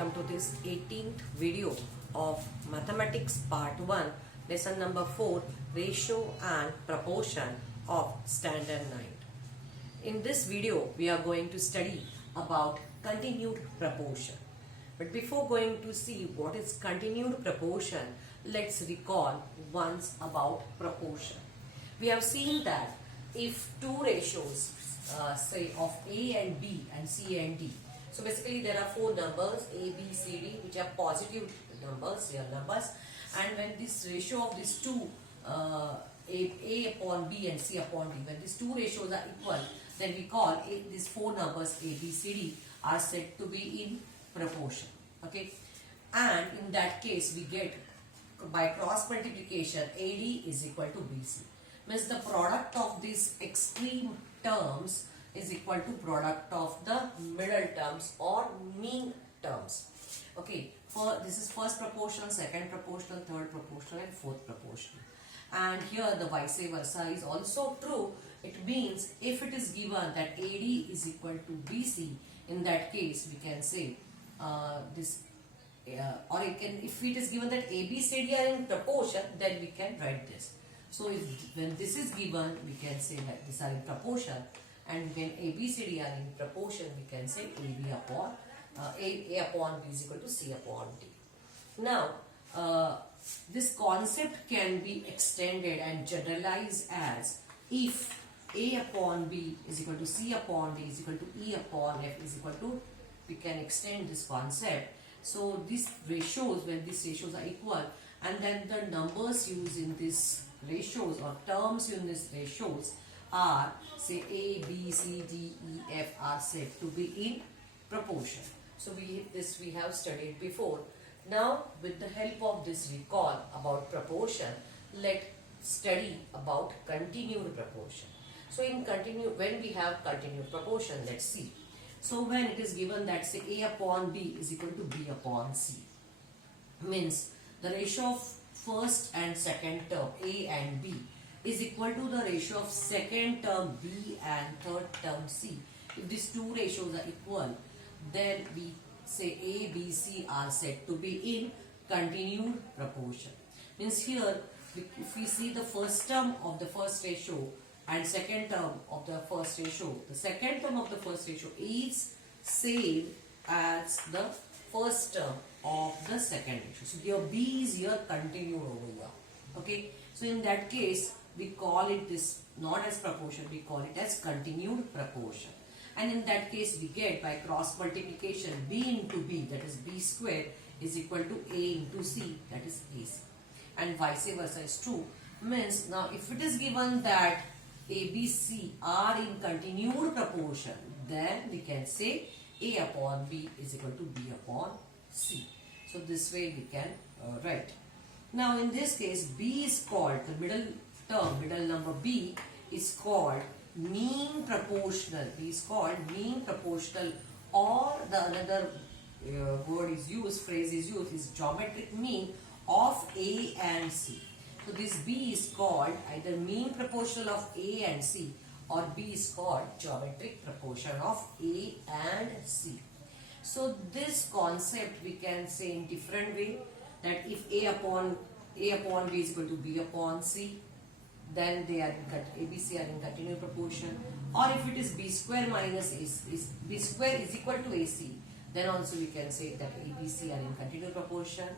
welcome to this 18th video of Mathematics Part 1, Lesson number 4, Ratio and Proportion of Standard 9. In this video, we are going to study about continued proportion. But before going to see what is continued proportion, let's recall once about proportion. We have seen that if two ratios, say of A and B and C and D, so basically there are four numbers A, B, C, D which are positive numbers, real numbers, and when this ratio of these two A upon B and C upon D, when these two ratios are equal, then we call these four numbers A, B, C, D are said to be in proportion. Okay, and in that case we get by cross multiplication AD is equal to BC. Means the product of these extreme terms is equal to product of the middle terms or mean terms. Okay, this is first proportional, second proportional, third proportional and fourth proportional. And here the vice versa is also true. It means if it is given that AD is equal to BC, in that case we can say or it can, if it is given that ABCD are in proportion, then we can write this. So when this is given, we can say that these are in proportion, and when ABCD are in proportion, we can say AB upon A upon B is equal to C upon D. Now, this concept can be extended and generalized as if A upon B is equal to C upon D is equal to E upon F is equal to, we can extend this concept. So these ratios, when these ratios are equal, and then the numbers used in these ratios or terms in these ratios are, say, A, B, C, D, E, F are said to be in proportion. So we have studied before. Now with the help of this recall about proportion, let's study about continued proportion. So when we have continued proportion, let's see. So when it is given that say A upon B is equal to B upon C, means the ratio of first and second term A and B is equal to the ratio of second term B and third term C. If these two ratios are equal, then we say A, B, C are said to be in continued proportion. Means here, if we see the first term of the first ratio and second term of the first ratio, the second term of the first ratio is same as the first term of the second ratio. So your B is here continued over here. Okay. So in that case, we call it this not as proportion, we call it as continued proportion. And in that case, we get by cross multiplication B into B, that is B square, is equal to A into C, that is AC. And vice versa is true. Means now if it is given that ABC are in continued proportion, then we can say A upon B is equal to B upon C. So this way we can write. Now in this case, B is called, the middle term, middle number B is called mean proportional. B is called mean proportional, or the another word is used, phrase is used, is geometric mean of A and C. So this B is called either mean proportional of A and C, or B is called geometric proportion of A and C. So this concept we can say in different way, that if A upon B is equal to B upon C, then they are ABC are in continued proportion. Or if it is B square minus B square is equal to AC, then also we can say that ABC are in continued proportion.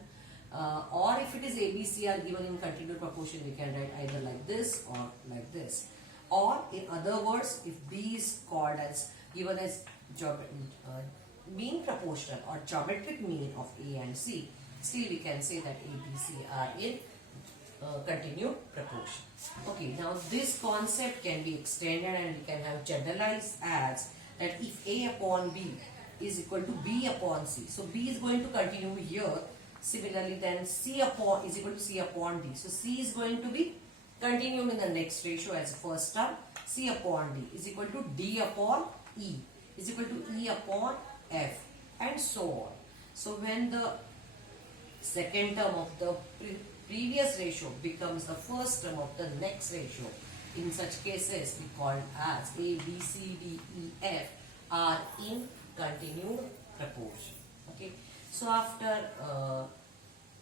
Or if it is ABC are given in continued proportion, we can write either like this or like this. Or in other words, if B is called as given as mean proportional or geometric mean of A and C, still we can say that ABC are in continued proportion. Okay, now this concept can be extended and we can have generalized as that if A upon B is equal to B upon C, so B is going to continue here. Similarly, then C upon is equal to C upon D. So C is going to be continued in the next ratio as first term. C upon D is equal to D upon E is equal to E upon F, and so on. So when the second term of the previous ratio becomes the first term of the next ratio, in such cases we call as A, B, C, D, E, F are in continued proportion. Okay. So after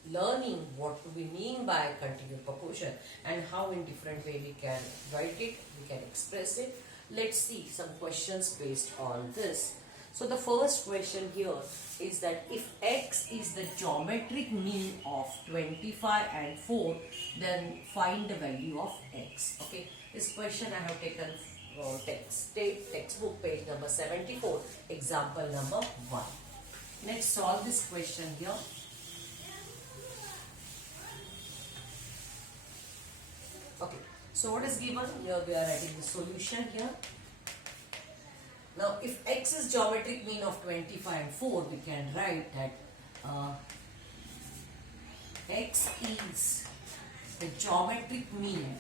learning what we mean by continued proportion and how in different way we can write it, we can express it, let's see some questions based on this. So the first question here is that if x is the geometric mean of 25 and 4, then find the value of x. Okay, this question I have taken from textbook page number 74, example number 1. Let's solve this question here. Okay, so what is given here? We are writing the solution here. Now, if x is geometric mean of 25 and 4, we can write that x is the geometric mean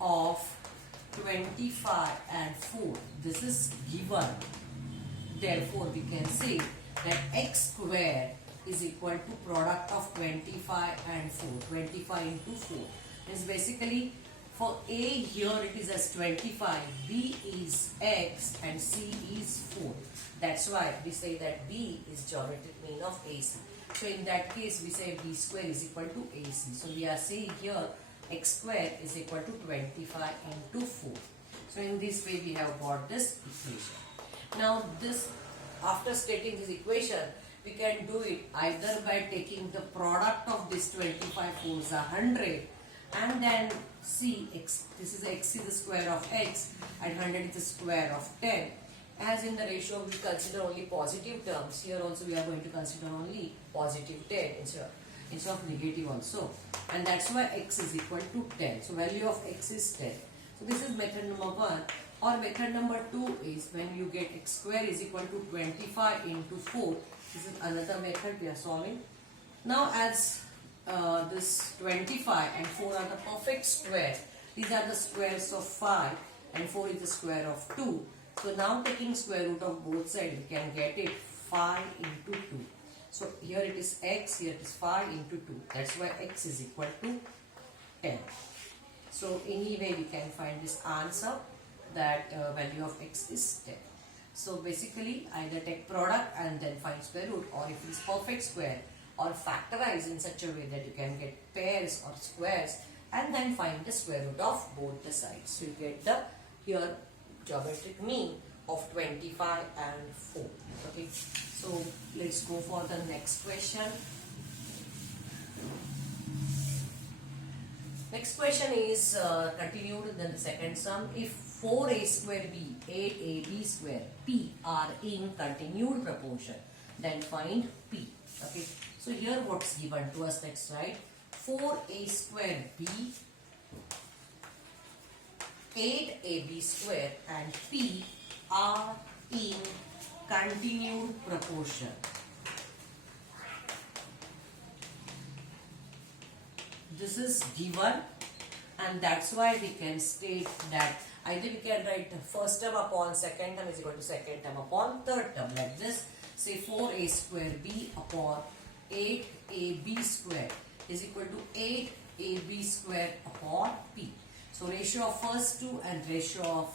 of 25 and 4. This is given. Therefore, we can say that x square is equal to product of 25 and 4. 25 into 4. Is basically for A here it is as 25, B is x and C is 4. That's why we say that B is geometric mean of AC. So in that case we say B square is equal to AC. So we are saying here x square is equal to 25 into 4. So in this way we have got this equation. Now this, after stating this equation, we can do it either by taking the product of this 25 4s are 100 and then see x, this is x is the square of x and 100 is the square of 10. As in the ratio we consider only positive terms, here also we are going to consider only positive 10 instead of negative also, and that's why x is equal to 10. So value of x is 10. So this is method number 1. Or method number 2 is when you get x square is equal to 25 into 4. This is another method we are solving. Now as this 25 and 4 are the perfect square. These are the squares of 5 and 4 is the square of 2. So now taking square root of both sides, we can get it 5 into 2. So here it is x, here it is 5 into 2. That's why x is equal to 10. So anyway we can find this answer that value of x is 10. So basically either take product and then find square root, or if it is perfect square, or factorize in such a way that you can get pairs or squares and then find the square root of both the sides. So you get the here geometric mean of 25 and 4. Okay, so let's go for the next question. Next question is continued in the second sum. If 4a square b, 8ab square p are in continued proportion, then find p. Okay, so here what's given to us, let's write 4a square b, 8ab square and p are in continued proportion. This is given, and that's why we can state that either we can write first term upon second term is equal to second term upon third term, like this. Say 4a square b upon 8ab square is equal to 8ab square upon p. So ratio of first two and ratio of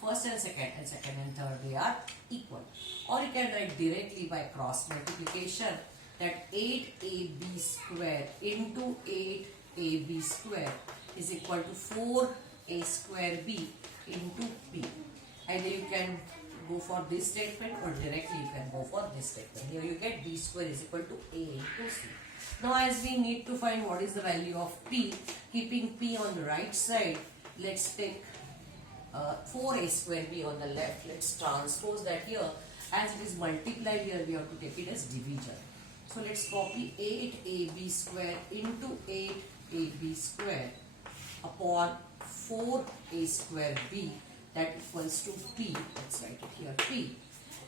first and second and third, they are equal. Or you can write directly by cross multiplication that 8ab square into 8ab square is equal to 4a square b into p. Either you can go for this statement or directly you can go for this statement. Here you get b square is equal to a into c. Now as we need to find what is the value of p, keeping p on the right side, let's take 4a square b on the left. Let's transpose that here. As it is multiplied here, we have to take it as division. So let's copy 8ab square into 8ab square upon 4a square b, that equals to p. Let's write it here, p.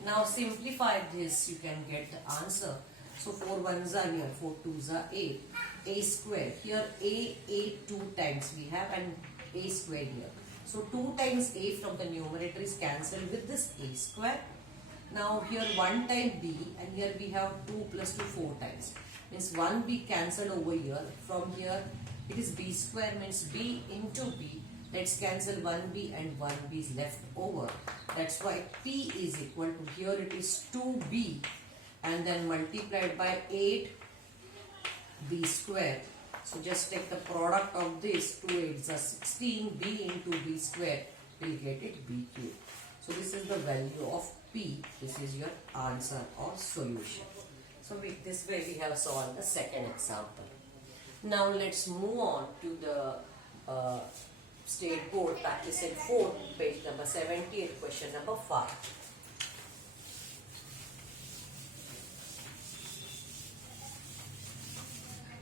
Now simplify this, you can get the answer. So 4 1s are here, 4 2s are 8. A square, here a 2 times we have and a square here. So 2 times a from the numerator is cancelled with this a square. Now here 1 time b and here we have 2 plus 2 4 times. Means 1 b cancelled over here. From here it is b square, means b into b. Let's cancel 1b and 1b is left over. That's why p is equal to, here it is 2b and then multiplied by 8b square. So just take the product of this, 2 8s are 16, b into b square, we'll get it b cube. So this is the value of p, this is your answer or solution. So with this way we have solved the second example. Now let's move on to the State Board Practice Set 4, page number 78, question number 5.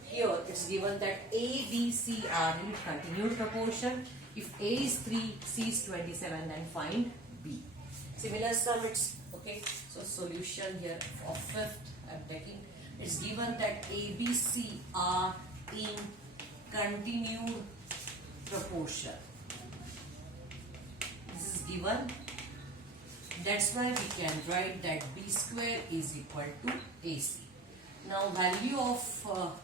Here it's given that A, B, C are in continued proportion. If A is 3, C is 27, then find B. Similar sum, it's okay. So solution here of fifth I'm taking. It's given that A, B, C are in continued proportion. This is given. That's why we can write that B square is equal to AC. Now value of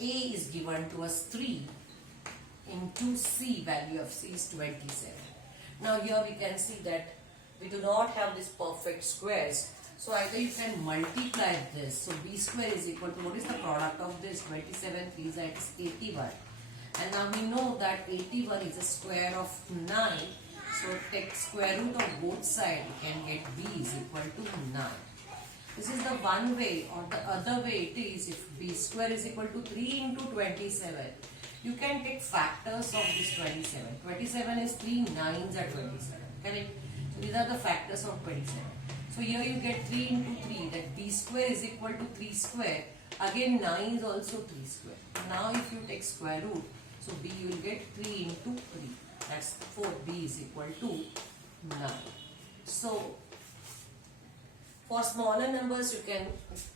A is given to us 3 into C, value of C is 27. Now here we can see that we do not have this perfect squares. So either you can multiply this. So B square is equal to, what is the product of this? 27 is 81. And now we know that 81 is a square of 9. So take square root of both sides, you can get B is equal to 9. This is the one way, or the other way it is, if B square is equal to 3 into 27, you can take factors of this 27. 27 is 3, 9s are 27, correct? So these are the factors of 27. So here you get 3 into 3, that B square is equal to 3 square. Again 9 is also 3 square. Now if you take square root, so B you will get 3 into 3. That's 4, B is equal to 9. So for smaller numbers you can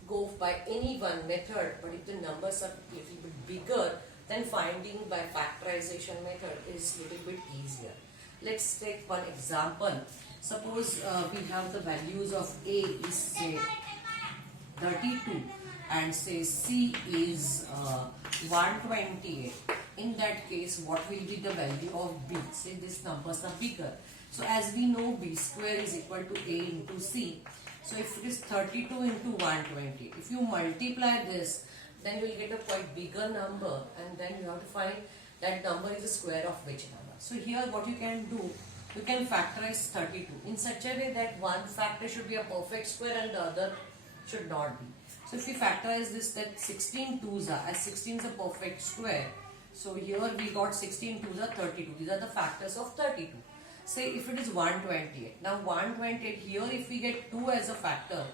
go by any one method, but if the numbers are a little bit bigger, then finding by factorization method is a little bit easier. Let's take one example. Suppose we have the values of A is say 32 and say C is 128. In that case, what will be the value of B? Say these numbers are bigger. So as we know, B square is equal to A into C. So if it is 32 into 120, if you multiply this, then you will get a quite bigger number, and then you have to find that number is the square of which number. So here what you can do, you can factorize 32 in such a way that one factor should be a perfect square and the other should not be. So if we factorize this, that 16 twos are, as 16 is a perfect square, so here we got 16 twos are 32. These are the factors of 32. Say if it is 128. Now 128, here if we get 2 as a factor,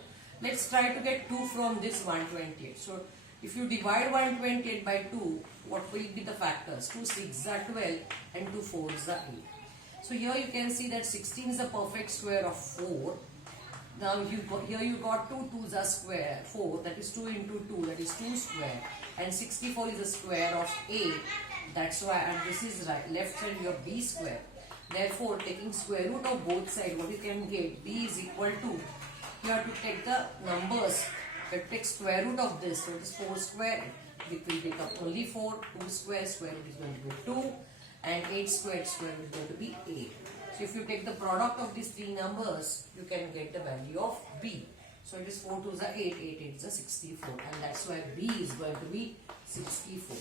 let's try to get 2 from this 128. So if you divide 128 by 2, what will be the factors? 2 6s are 12 and 2 4s are 8. So here you can see that 16 is a perfect square of 4. Now here you got 2 2s are square, 4, that is 2 into 2, that is 2 square, and 64 is a square of 8. That's why, and this is right, left side your B square. Therefore, taking square root of both sides, what you can get? B is equal to, you have to take the numbers, take square root of this, so it is 4 square, it will become only 4, 2 square, square root is going to be 2, and 8 squared, square root is going to be 8. So if you take the product of these three numbers, you can get the value of B. So it is 4 2s are 8, 8 8s are 64, and that's why B is going to be 64.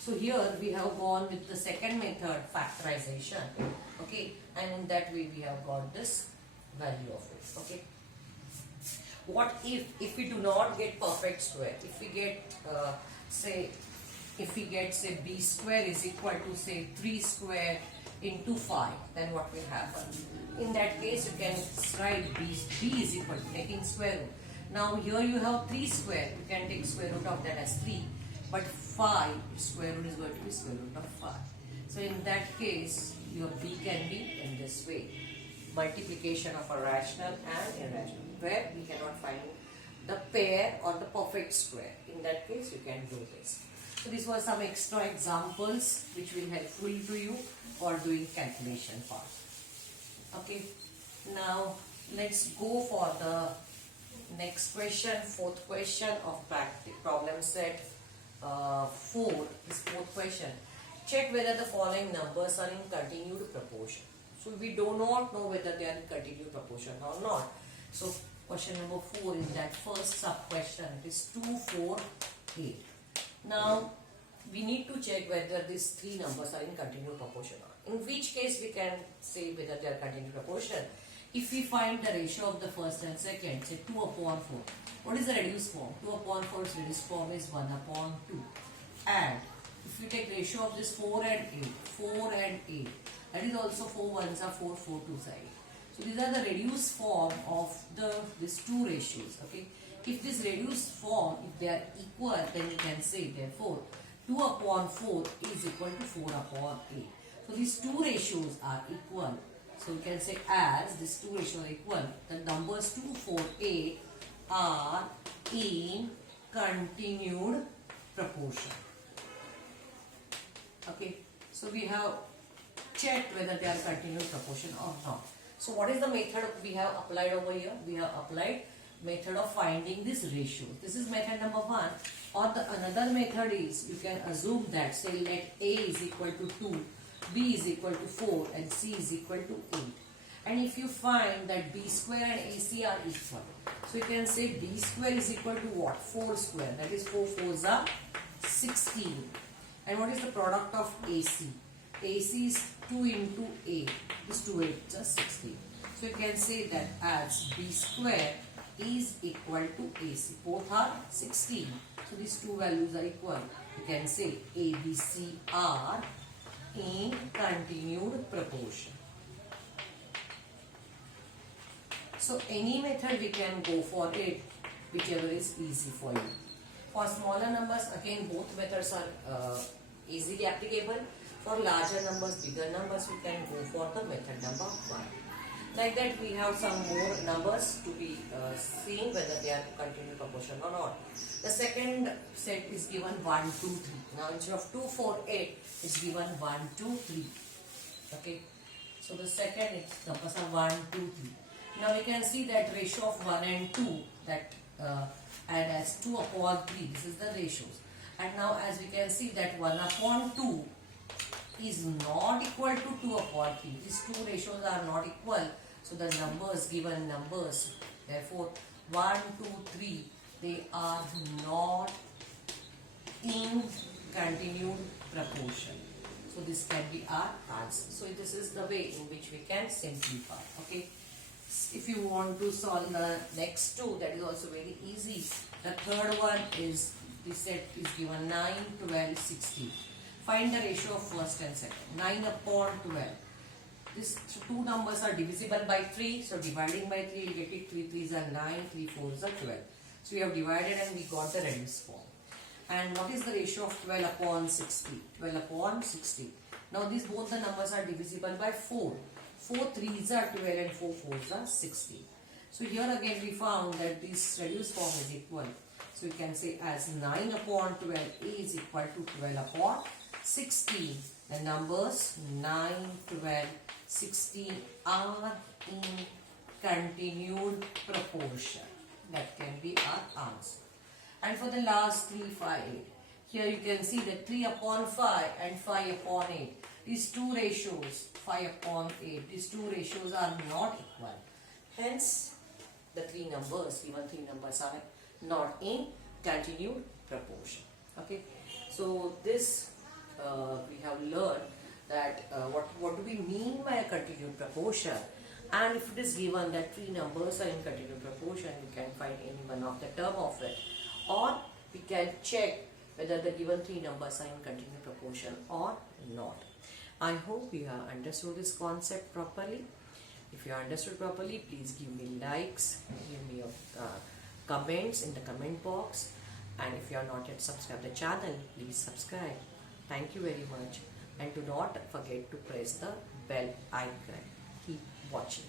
So here we have gone with the second method, factorization, okay, and in that way we have got this value of it, okay. What if we do not get perfect square, if we get say B square is equal to say 3 square into 5, then what will happen? In that case you can write B is equal to taking square root. Now here you have 3 square, you can take square root of that as 3, but 5 square root is going to be square root of 5. So in that case your B can be in this way, multiplication of a rational and irrational, where we cannot find the pair or the perfect square. In that case you can do this. So these were some extra examples which will helpful to you for doing calculation part. Okay, now let's go for the next question, fourth question of problem set 4, this fourth question. check whether the following numbers are in continued proportion. So we do not know whether they are in continued proportion or not. So question number 4 is that first sub question. It is 2, 4, 8. Now we need to check whether these three numbers are in continued proportion or not. In which case we can say whether they are continued proportion. If we find the ratio of the first and second, say 2 upon 4. What is the reduced form? 2 upon 4's reduced form is 1 upon 2. And if we take ratio of this 4 and 8, 4 and 8, that is also 4 ones are 4, 4 2s are 8. So these are the reduced form of these two ratios. Okay. If this reduced form, if they are equal, then you can say therefore 2 upon 4 is equal to 4 upon 8. So these two ratios are equal. So you can say as these two ratios are equal, the numbers 2, 4, 8 are in continued proportion. Okay. So we have checked whether they are continued proportion or not. So what is the method we have applied over here? We have applied method of finding this ratio. This is method number 1. Or the another method is you can assume that say let A is equal to 2, B is equal to 4 and C is equal to 8. And if you find that B square and AC are equal, so you can say B square is equal to what? 4 square. That is 4 4s are 16. And what is the product of AC? AC is 2 into A. This 2 8 is 16. So you can say that as B square is equal to AC. Both are 16. So these two values are equal. You can say A, B, C are in continued proportion. So any method we can go for it, whichever is easy for you. For smaller numbers, again both methods are easily applicable. For larger numbers, bigger numbers, we can go for the method number 1. Like that, we have some more numbers to be seeing whether they are continued proportion or not. The second set is given 1, 2, 3. Now instead of 2, 4, 8, it's given 1, 2, 3. Okay. So the second numbers are 1, 2, 3. Now we can see that ratio of 1 and 2, that and as 2 upon 3, this is the ratios. And now as we can see that 1 upon 2 is not equal to 2 upon 3. These two ratios are not equal. So the numbers, given numbers, therefore 1, 2, 3, they are not in continued proportion. So this can be our answer. So this is the way in which we can simplify. Okay. If you want to solve the next two, that is also very easy. The third one is, the set is given 9, 12, 16. Find the ratio of first and second. 9 upon 12. These two numbers are divisible by 3. So dividing by 3, you get it. 3 3s are 9, 3 4s are 12. So we have divided and we got the reduced form. And what is the ratio of 12 upon 60? 12 upon 60. Now these both the numbers are divisible by 4. 4 3s are 12 and 4 4s are 60. So here again we found that this reduced form is equal. So we can say as 9 upon 12 is equal to 12 upon 16. The numbers 9, 12, 16 are in continued proportion. That can be our answer. And for the last 3, 5, 8. Here you can see that 3 upon 5 and 5 upon 8. These two ratios, 5 upon 8, these two ratios are not equal. Hence, the three numbers, given three numbers are not in continued proportion. Okay. So this we have learned that what do we mean by a continued proportion, and if it is given that three numbers are in continued proportion, we can find any one of the term of it, or we can check whether the given three numbers are in continued proportion or not. I hope you have understood this concept properly. If you understood properly, please give me likes, give me your comments in the comment box, and if you are not yet subscribed the channel, please subscribe. Thank you very much, and do not forget to press the bell icon. Keep watching.